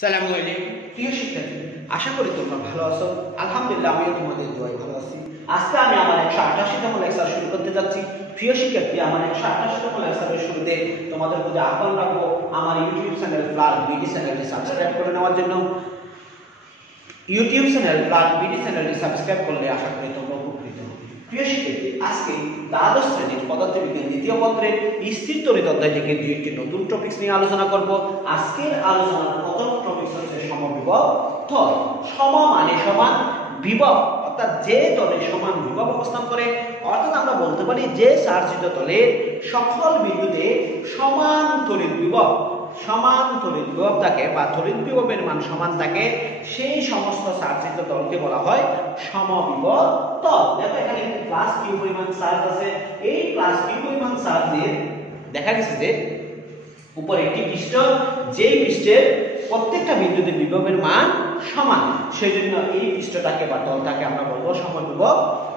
সালামু আলাইকুম প্রিয় শিক্ষার্থী, আশা করি তোমরা ভালো আছো। আলহামদুলিল্লাহ আমিও তোমাদের দোয়ায় ভালো আছি। আজকে আমি আমার 188তম লেকচার শুরু করতে যাচ্ছি। প্রিয় শিক্ষার্থী, আমার 188তম লেকচারের শুরুতে তোমাদের প্রতি আহ্বান রাখবো আমার ইউটিউব চ্যানেল প্লাস বিডি চ্যানেলটি সাবস্ক্রাইব করে নেওয়ার জন্য। ইউটিউব চ্যানেল প্লাস বিডি চ্যানেলটি সাবস্ক্রাইব করলে আশা করি তোমরা উপকৃত হবে। প্রিয় শিক্ষার্থী, আজকে দ্বাদশ শ্রেণীর পদার্থবিজ্ঞান দ্বিতীয় পত্রের স্থির তড়িৎ অধ্যায় থেকে দুইটি নতুন টপিকস নিয়ে আলোচনা করব। আজকের আলোচনার প্রথম টপিক হচ্ছে সমবিভব ত্বর। সম মানে সমান, বিভব অর্থাৎ যে তলের সমান বিভব অবস্থান করে, অর্থাৎ আমরা বলতে পারি যে চার্জিত তলের সকল বিন্দুতে সমান তড়িৎ বিভব থাকে বা তড়িৎ বিভবের মান সমান থাকে, সেই সমস্ত চার্জিত তলকে বলা হয় সমবিভব তল। দেখো এখানে প্লাস কিউ পরিমাণ চার্জ আছে। এই প্লাস কিউ পরিমাণ চার্জের দেখা গেছে যে উপরে একটি পৃষ্ঠ, যেই পৃষ্ঠের প্রত্যেকটা বিন্দুতে বিভবের মান সমান, সেই জন্য এই পৃষ্ঠটাকে বা তলটাকে আমরা বলবো সমবিভব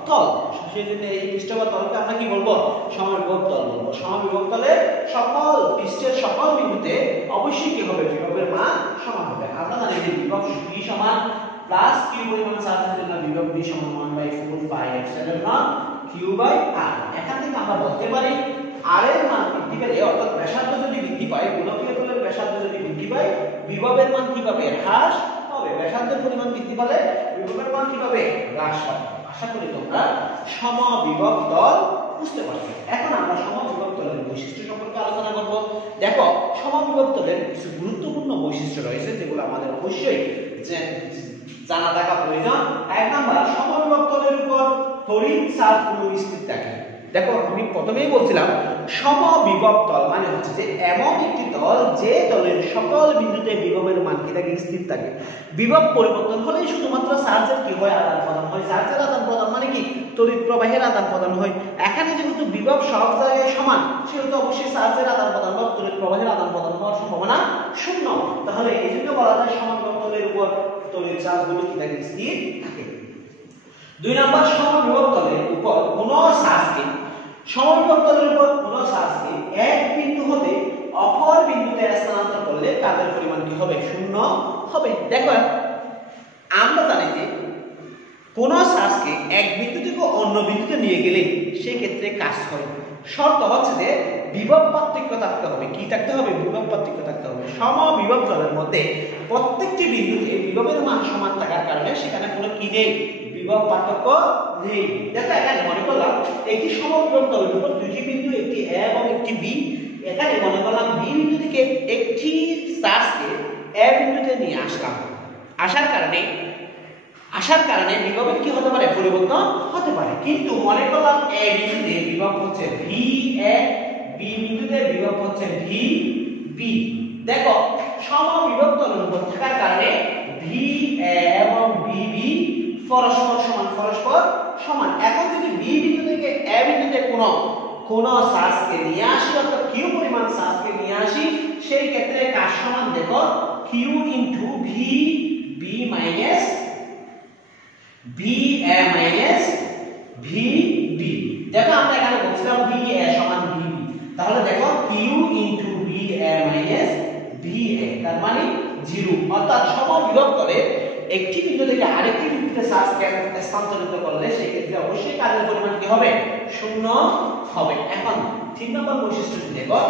তল। সেই জন্য এই পৃষ্ঠ বা তলকে আমরা কি বলবো? সমবিভব তল বলবো। সমবিভব তলে সকল পৃষ্ঠের সকল বিন্দুতে অবশ্যই কি হবে? বিভবের মান সমান হবে। আমরা জানি যে বিভব V সমান প্লাস কিউ পরিমাণ চার্জের জন্য বিভব V সমান 1/4 pi epsilon nought q by r। এখান থেকে আমরা বলতে পারি r এর মান বৃদ্ধি পেলে, অর্থাৎ ব্যাসার্ধ যদি বৃদ্ধি পায়, গোলকীয় তলের ব্যাসার্ধ যদি বৃদ্ধি পায়, বিভবের মান কি পাবে? হ্রাস হবে। ব্যাসার্ধের পরিমাণ বৃদ্ধি পেলে বিভবের মান কি পাবে? হ্রাস পাবে। আশা করি তোমরা সমবিভব তল বুঝতে পারছো। এখন আমরা সমবিভব তলের বৈশিষ্ট্য সম্পর্কে আলোচনা করব। দেখো, সমবিভব তলের কিছু গুরুত্বপূর্ণ বৈশিষ্ট্য রয়েছে যেগুলো আমাদের অবশ্যই জানা থাকা প্রয়োজন। এক নাম্বার, সমবিভব তলের উপর তড়িৎ চার্জগুলো স্থির থাকে। দেখো, আমি প্রথমেই বলছিলাম সমবিভব তল মানে হচ্ছে যে এমন একটি তল যে তলের সকল বিন্দুতে বিভবের মান কি থাকে? স্থির থাকে। বিভব পরিবর্তন হলেই শুধুমাত্র চার্জের কি হয়? আদান প্রদান হয়। চার্জের আদান প্রদান মানে কি? তড়িৎ প্রবাহের আদান প্রদান হয়। এখানে যেহেতু বিভব সব জায়গায় সমান, সেহেতু অবশ্যই চার্জের আদান প্রদান বা তড়িৎ প্রবাহের আদান প্রদান হওয়ার সম্ভাবনা শূন্য। তাহলে এই জন্য বলা যায় সমবিভব তলের উপর তড়িৎ চার্জগুলো কি থাকে? স্থির থাকে। দুই নাম্বার, সমবিভব তলের উপর কোনো চার্জকে এক বিন্দু হতে অপর বিন্দুতে স্থানান্তর করলে কাজের পরিমাণ কি হবে? শূন্য হবে। দেখো, আমরা জানি যে কোন চার্জকে এক বিন্দু থেকে অন্য বিন্দুতে নিয়ে গেলে সেই ক্ষেত্রে কাজ হয়। শর্ত হচ্ছে যে বিভব পার্থক্য থাকতে হবে। কি থাকতে হবে? বিভব পার্থক্য থাকতে হবে। সমবিভব তলের মধ্যে প্রত্যেকটি বিন্দুতে বিভবের মান সমান থাকার কারণে সেখানে কোনো কি নেই? বিভব পার্থক্য নেই। দেখো, এখানে মনে করলাম একটি সমবিভব তলের উপর দুটি বিন্দু, একটি A এবং একটি B। এখানে মনে করলাম B বিন্দু থেকে একটি চার্জকে A বিন্দুতে নিয়ে আসলাম। আসার কারণে বিভবের কি হতে পারে? পরিবর্তন হতে পারে। কিন্তু মনে করলাম A বিন্দুতে বিভব হচ্ছে VA, B বিন্দুতে বিভব হচ্ছে VB। দেখো, সমবিভব তলের উপর থাকার কারণে VA এবং VB পরস্পর সমান। এখন যদি B বিন্দু থেকে A বিন্দুতে কোন চার্জকে নিয়ে আসি, অর্থাৎ Q পরিমাণ চার্জকে নিয়ে আসি, সেই ক্ষেত্রে কাজ সমান দেখো Q into VB minus VA minus VB। দেখো, আমরা এখানে বলছিলাম VA সমান VB, তাহলে দেখো Q into VA minus VA, তার মানে 0। অর্থাৎ সমবিভব তলে একটি বিন্দু থেকে আরেকটি বিন্দুতে চার্জকে স্থানান্তরিত করলে সেই ক্ষেত্রে অবশ্যই কাজের পরিমাণ কি হবে? শূন্য হবে। এখন 3 নম্বর বৈশিষ্ট্যটি দেখো।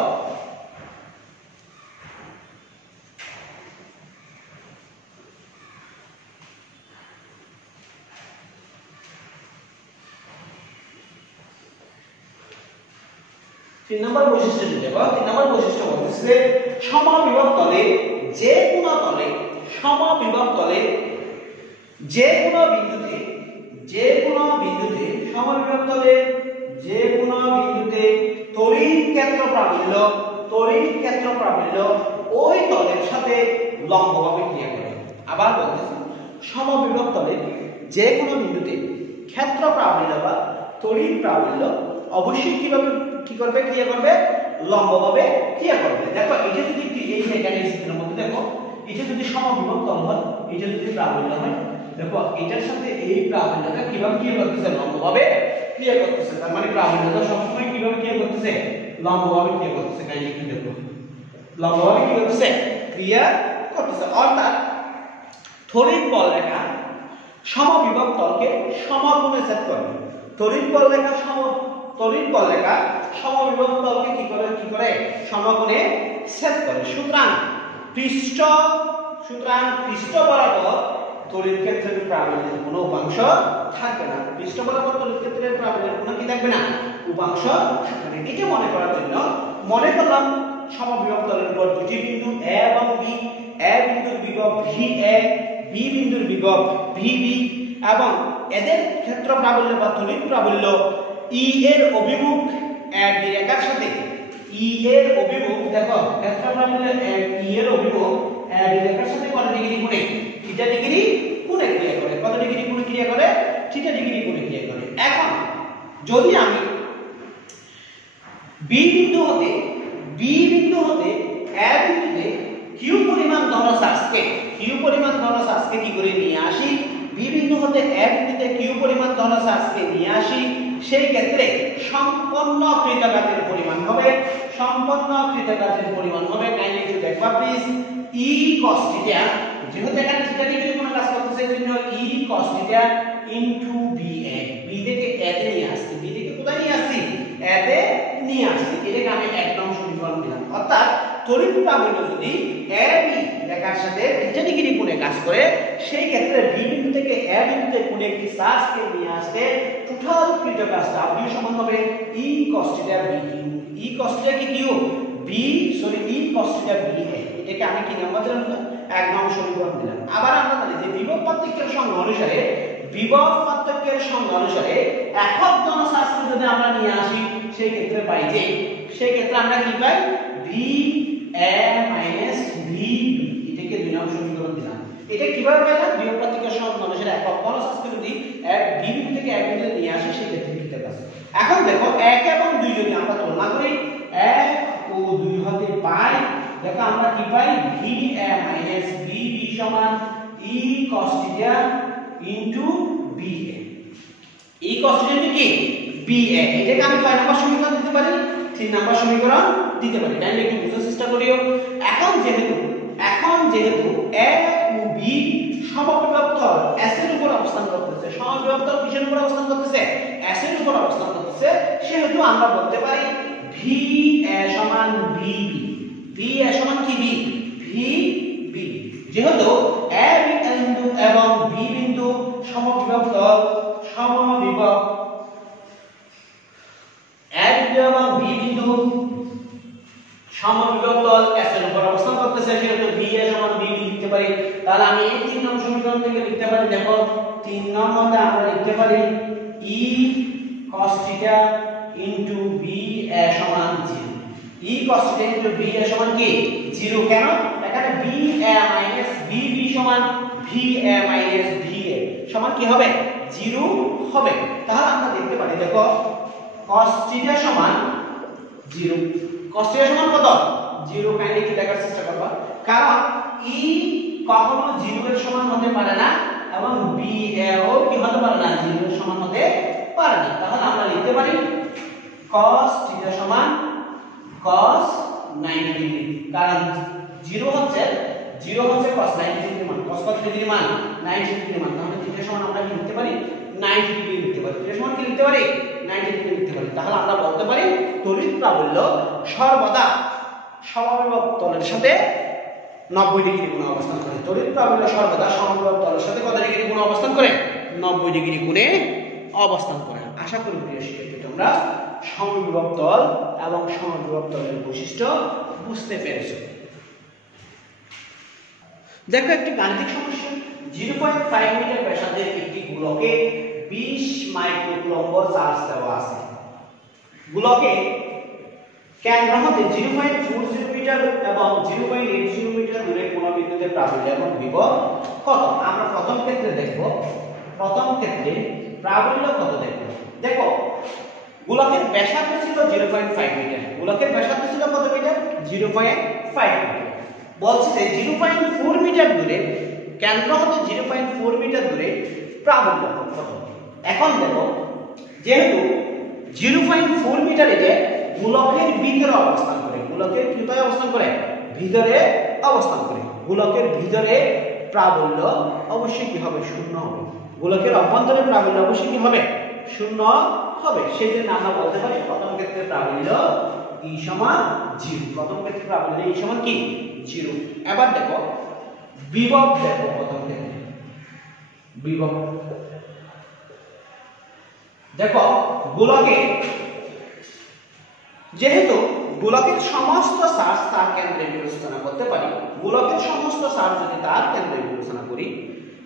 তিন নম্বর বৈশিষ্ট্য বলতেছে সমবিভব তলে যে কোনো বিন্দুতে তড়িৎ ক্ষেত্র প্রাবল্য ওই তলের সাথে লম্বভাবে ক্রিয়া করে। আবার বলতেছি, সমবিভব তলে যে কোনো বিন্দুতে ক্ষেত্র প্রাবল্য বা তড়িৎ প্রাবল্য অবশ্যই ক্রিয়া করবে? লম্বভাবে ক্রিয়া করবে। দেখো, এটা যদি এই মেকানিজমের মধ্যে দেখো, এটা যদি সমবিভব তল হয়, এটা যদি প্রাবল্য হয়, দেখো এটার সাথে এই প্রাবল্যটা কিভাবে ক্রিয়া করতেছে? লম্বভাবে ক্রিয়া করতেছে। তার মানে প্রাবল্যটা সবসময় কিভাবে ক্রিয়া করতেছে? লম্বভাবে ক্রিয়া করতেছে। কাইন্ডলি একটু দেখো, লম্বভাবে কি করতেছে? ক্রিয়া করতেছে। অর্থাৎ তড়িৎ বল রেখা সমবিভব তলকে সমকোণে ছেদ করবে। তড়িৎ বল রেখা সমবিভব তলকে কি করে সমকোণে ছেদ করে। সুতরাং পৃষ্ঠ বরাবর তড়িৎ ক্ষেত্রের প্রাবল্যের কোনো উপাংশ থাকবে না। পৃষ্ঠ বরাবর তড়িৎ ক্ষেত্রের প্রাবল্যের কোনো কি থাকবে না, উপাংশ থাকবে না। এটা মনে করার জন্য মনে করলাম সমবিভব তলের উপর দুটি বিন্দু A এবং B, A বিন্দুর বিভব VA, B বিন্দুর বিভব VB এবং এদের ক্ষেত্র প্রাবল্য বা তড়িৎ প্রাবল্য E এর অভিমুখ AB রেখার সাথে দেখো ক্ষেত্র প্রাবল্য E এর অভিমুখ AB রেখার সাথে কত ডিগ্রি কোণে, θ ডিগ্রি কোণে ক্রিয়া করে। কত ডিগ্রি কোণে ক্রিয়া করে? θ ডিগ্রি কোণে ক্রিয়া করে। এখন যদি আমি B বিন্দু হতে A বিন্দুতে q পরিমাণ ধন চার্জকে কি করে নিয়ে আসি, B বিন্দু হতে A বিন্দুতে q পরিমাণ ধন চার্জকে নিয়ে আসি, সেই ক্ষেত্রে সম্পন্ন কৃতকাজের পরিমাণ হবে কাইন্ডলি একটু দেখবা প্লিজ। E cos θ, যেহেতু এখানে θ ডিগ্রি কোণে কাজ করতেছে এজন্য E cos θ into BA, B থেকে A তে নিয়ে আসছি, B থেকে কোথায় নিয়ে আসছি, A তে নিয়ে আসছি। এটাকে আমি এক নং সমীকরণ দিলাম। অর্থাৎ তড়িৎ প্রাবল্য যদি AB রেখার সাথে θ ডিগ্রি কোণে কাজ করে, সেই ক্ষেত্রে B বিন্দু থেকে A বিন্দুতে কোণে একটি চার্জকে নিয়ে আসতে টোটাল কৃত কাজটা W সমান হবে E cos θ BQ। E cos θ কি কিউ E cos θ BA। এটাকে আমি কি নাম্বার দিলাম, এক নং সমীকরণ দিলাম। আবার আমরা জানি যে বিভব পার্থক্যের সংজ্ঞা অনুসারে একক ধন চার্জকে যদি আমরা নিয়ে আসি, সেই ক্ষেত্রে আমরা কি পাই, VA VB। এটাকে দুই নং সমীকরণ দিলাম। এটা কিভাবে পেলাম, বিভব পার্থক্যের সংজ্ঞা অনুসারে একক ধন চার্জকে যদি B বিন্দু থেকে A বিন্দুতে নিয়ে আসি, সেই ক্ষেত্রে কি পাই। এখন দেখো 1 এবং 2 যদি আমরা তুলনা করি, 1 ও 2 হতে পাই, দেখো আমরা কি পাই, VA VB সমান E cos θ into BA। E cos θ কি BA। এটাকে আমি কয় নাম্বার সমীকরণ দিতে পারি, 3 নাম্বার সমীকরণ দিতে পারি। তাহলে একটু বুঝার চেষ্টা করিও। এখন যেহেতু A ও B সমবিভব তল S এর উপর অবস্থান করতেছে, কিসের উপর অবস্থান করতেছে, S এর উপর অবস্থান করতেছে, সেহেতু আমরা বলতে পারি VA সমান BB। VA সমান কি VB। যেহেতু A বিন্দু এবং B বিন্দু সমবিভব তল, A বিন্দু এবং B বিন্দু সমবিভব তল S এর উপর অবস্থান করতেছে, সেহেতু VA সমান BB লিখতে পারি। তাহলে আমি এই 3 নং সমীকরণ থেকে লিখতে পারি, দেখো 3 নম্বরে আমরা লিখতে পারি E cos θ ইনটু BA সমান 0। E cos θ ইনটু BA সমান কি 0। কেন? এখানে BA BB সমান VA VA সমান কি হবে, 0 হবে। তাহলে আমরা দেখতে পারি, দেখো cos θ সমান 0। cos θ সমান কত, 0। কাইন্ডলি একটু দেখার চেষ্টা করবা, কারণ E কখনো 0 এর সমান হতে পারে না এবং BA ও কি হতে পারে না, 0 এর সমান হতে পারে না। তাহলে আমরা লিখতে পারি cos θ সমান cos 90 ডিগ্রি, কারণ 0 হচ্ছে cos 90 ডিগ্রি মান, cos কত ডিগ্রি মান, 90 ডিগ্রি মান। তাহলে θ সমান আমরা কি লিখতে পারি, 90 ডিগ্রি লিখতে পারি। θ সমান কি লিখতে পারি, 90 ডিগ্রি লিখতে পারি। তাহলে আমরা বলতে পারি তড়িৎ প্রাবল্য সর্বদা সমবিভব তলের সাথে 90 ডিগ্রি কোণে অবস্থান করে। তড়িৎ প্রাবল্য সর্বদা সমবিভব তলের সাথে কত ডিগ্রি কোণে অবস্থান করে, 90 ডিগ্রি কোণে অবস্থান করে। আশা করি প্রিয় শিক্ষার্থী তোমরা সমবিভব তল এবং সমবিভব তলের বৈশিষ্ট্য বুঝতে পেরেছো। দেখো একটি গাণিতিক সমস্যা, 0.5 মিটার ব্যাসার্ধের একটি গোলকে 20 মাইক্রোকুলম্ব চার্জ দেওয়া আছে। গোলকে কেন্দ্র হতে 0.40 মিটার এবং 0.80 মিটার দূরে কোন বিন্দুতে প্রাবল্য এবং বিভব কত। আমরা প্রথম ক্ষেত্রে দেখব, প্রাবল্য কত দেখব। দেখো গোলকের ব্যাসার্ধ ছিল 0.5 মিটার, গোলকের ব্যাসার্ধ ছিল কত মিটার, 0.5 মিটার। বলছে যে 0.4 মিটার দূরে, কেন্দ্র হতে 0.4 মিটার দূরে প্রাবল্য কত। এখন দেখো যেহেতু 0.4 মিটার এটা গোলকের ভিতরে অবস্থান করে, গোলকের ভিতরে অবস্থান করে, গোলকের ভিতরে প্রাবল্য অবশ্যই কি হবে? শূন্য হবে। গোলকের অভ্যন্তরে প্রাবল্য অবশ্যই কি হবে? শূন্য হবে। সেই জন্য আমরা বলতে পারি প্রথম ক্ষেত্রে প্রাবল্য E সমান 0। প্রথম ক্ষেত্রে প্রাবল্য E সমান কি? 0। এবার দেখো বিভব, দেখো প্রথম ক্ষেত্রে বিভব, দেখো গোলকে যেহেতু গোলকের সমস্ত চার্জ তার কেন্দ্রে বিবেচনা করতে পারি, গোলকের সমস্ত চার্জ যদি তার কেন্দ্রে বিবেচনা করি,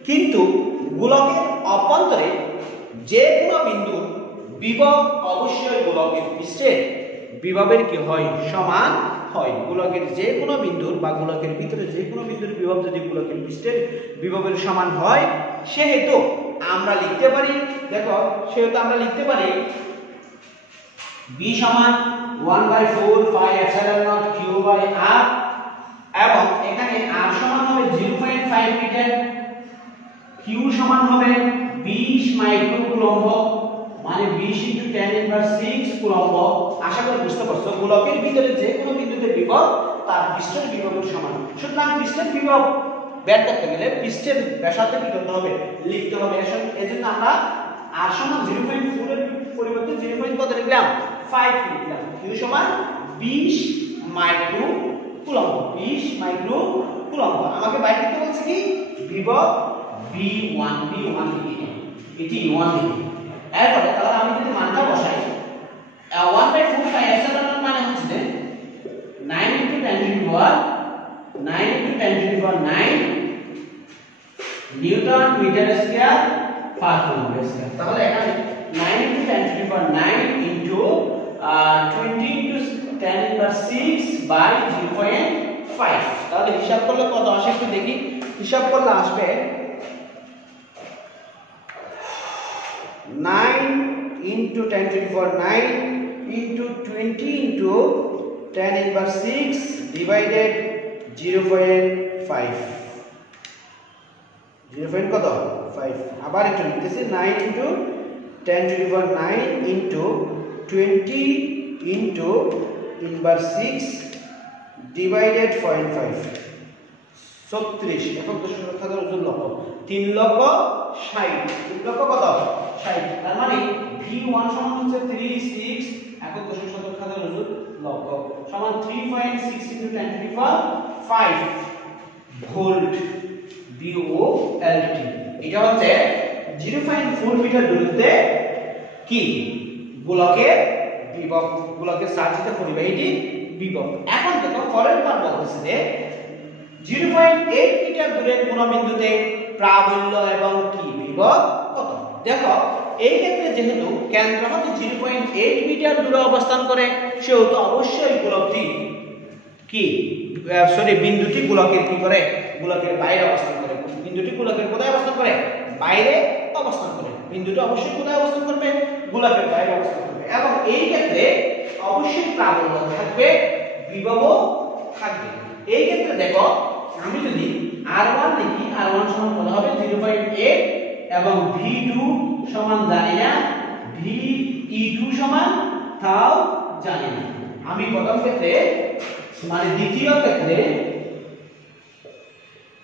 কিন্তু গোলকের অভ্যন্তরে যে কোনো বিন্দুর বিভব অবশ্যই গোলকের পৃষ্ঠের বিভবের কি হয়? সমান হয়। গোলকের যে কোনো বিন্দুর বা গোলকের ভিতরে যে কোনো বিন্দুর বিভব যদি গোলকের পৃষ্ঠের বিভবের সমান হয়, সেহেতু আমরা লিখতে পারি, দেখো সেহেতু আমরা লিখতে পারি B সমান 1/4 pi epsilon nought q by r, এবং এখানে r সমান হবে 0.5 মিটার, q সমান হবে 20 মাইক্রো কুলম্ব, মানে 20 × 10⁻6 কুলম্ব। আশা করি বুঝতে পারছো গোলকের ভিতরে যে কোনো বিন্দুতে বিভব তার পৃষ্ঠের বিভবের সমান। সুতরাং পৃষ্ঠের বিভব বের করতে গেলে পৃষ্ঠের ব্যাসার্ধ কি করতে হবে? লিখতে হবে। এজন্য আমরা r সমান 0.4 এর পরিবর্তে 0. কত লিখলাম? 5 লিখলাম। q সমান 20 মাইক্রো কুলম্ব, 20 মাইক্রো কুলম্ব। আমাকে বাইর করতে বলছে কি? বিভব B1 লিখি, এটি 1 লিখি। এরপরে তাহলে আমি যদি মানটা বসাই 1/4 পাই এপসাইলন নট মানে হচ্ছে 9 × 10⁻9 newton metre square per coulomb square. তাহলে এখানে 9 × 10⁻9 20 × 10⁻6 বাই 0.5। তাহলে হিসাব করলে কত আসে একটু দেখি। হিসাব করলে আসবে 9 × 10⁻9 20 × 10⁻6 ডিভাইডেড 0.5। 0. কত? 5। আবার একটু লিখতেছি 9 × 10⁻9 20 × 10⁻6 ডিভাইডেড 0.5। 36। এখন তো সংখ্যার ওজন লক্ষ 3,60,000। 3 লক্ষ কত? 60। তার মানে V1 সমান হচ্ছে 36 একক দশক শতকরা ওজন লক্ষ সমান 3.6 × 10⁵ ভোল্ট VOLT। এটা হচ্ছে 0.4 মিটার দূরত্বে কি? গোলকের বিভব, গোলকের চার্জিত পরিবাহীটি বিভব। এখন দেখো পরের বার বলতেছে যে 0.8 মিটার দূরের কোন বিন্দুতে প্রাবল্য এবং কি বিভব কত? দেখো এই ক্ষেত্রে যেহেতু কেন্দ্র হতে 0.8 মিটার দূরে অবস্থান করে, সেহেতু অবশ্যই গোলকটি কি বিন্দুটি গোলকের কি করে? গোলকের বাইরে অবস্থান করে। বিন্দুটি গোলকের কোথায় অবস্থান করে? বাইরে অবস্থান করে। বিন্দুটি অবশ্যই কোথায় অবস্থান করবে? গোলকের বাইরে অবস্থান করবে। এবং এই ক্ষেত্রে অবশ্যই প্রাবল্য থাকবে, বিভবও থাকবে। এই ক্ষেত্রে দেখো আমি যদি r1 লিখি, r1 সমান কত হবে? 0.8 এবং v2 সমান জানি না, v2 সমান তাও জানি না। আমি প্রথম ক্ষেত্রে মানে দ্বিতীয় ক্ষেত্রে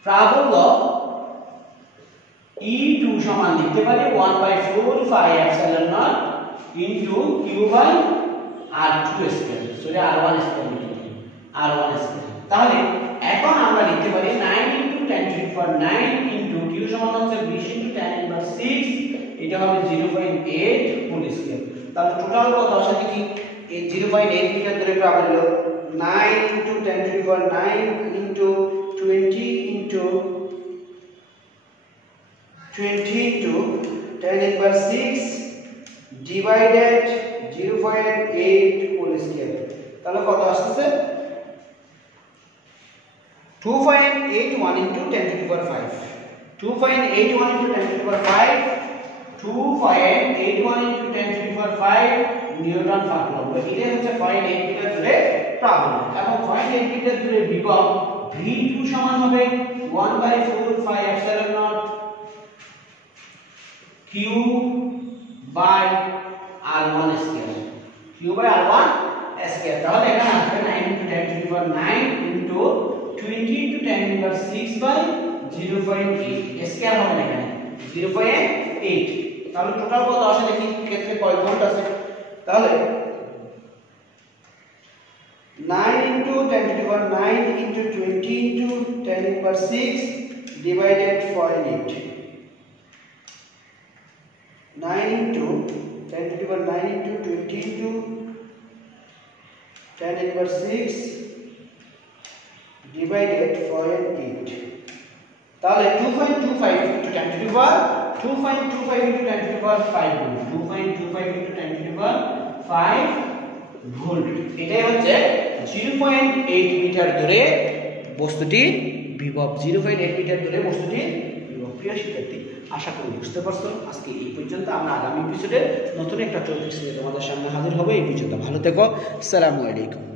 প্রাবল্য E2 সমান লিখতে পারি 1/4 pi epsilon nought into q by r2 square, sorry r1 square লিখি, r1 স্কয়ার। তাহলে এখন আমরা লিখতে পারি 9 × 10⁻9 ইনটু q সমান হচ্ছে 20 × 10⁻6, এটা হবে 0.8 হোল স্কয়ার। তাহলে টোটাল কত আসে দেখি? এই 0.8 মিটার দূরে প্রাবল্য 9 × 10⁻9 ইনটু 20 × 10⁻6 ডিভাইডেড 0.8 হোল স্কয়ার। তাহলে কত আসছে? 2.81 × 10⁵। 2.81 × 10⁵, 2.81 × 10⁵ নিউটন পার কুলম্ব। এটা হচ্ছে 0.8 মিটার দূরে প্রাবল্য এবং 0.8 মিটার দূরে বিভব V2 সমান হবে 1/4 pi epsilon nought q by r1 square, q by r1 square. তাহলে এখানে আসবে 9 × 10⁻9 20 × 10⁻6 বাই 0.8 স্কয়ার হবে না এখানে 0.8 তাহলে টোটাল কত আসে দেখি ক্ষেত্রে কয় ভোল্ট আছে তাহলে 9 into 10 to the power 9 into 20 into 10 to the power 6 divided 0.8 9 into 10 to the power 9 into 20 into 10 to the power 6 divided 0.8 তাহলে 2.25 into 10 to the power 2.25 into 10 to the power 5 volt 2.25 into 10 to the power 5 volt এটাই হচ্ছে 0.8 metre দূরে বস্তুটির বিভব 0.8 metre দূরে বস্তুটির বিভব প্রিয় শিক্ষার্থী আশা করি বুঝতে পারছো আজকে এই পর্যন্ত আমরা আগামী এপিসোডে নতুন একটা টপিক নিয়ে তোমাদের সামনে হাজির হব এই পর্যন্ত ভালো থেকো আসসালামু আলাইকুম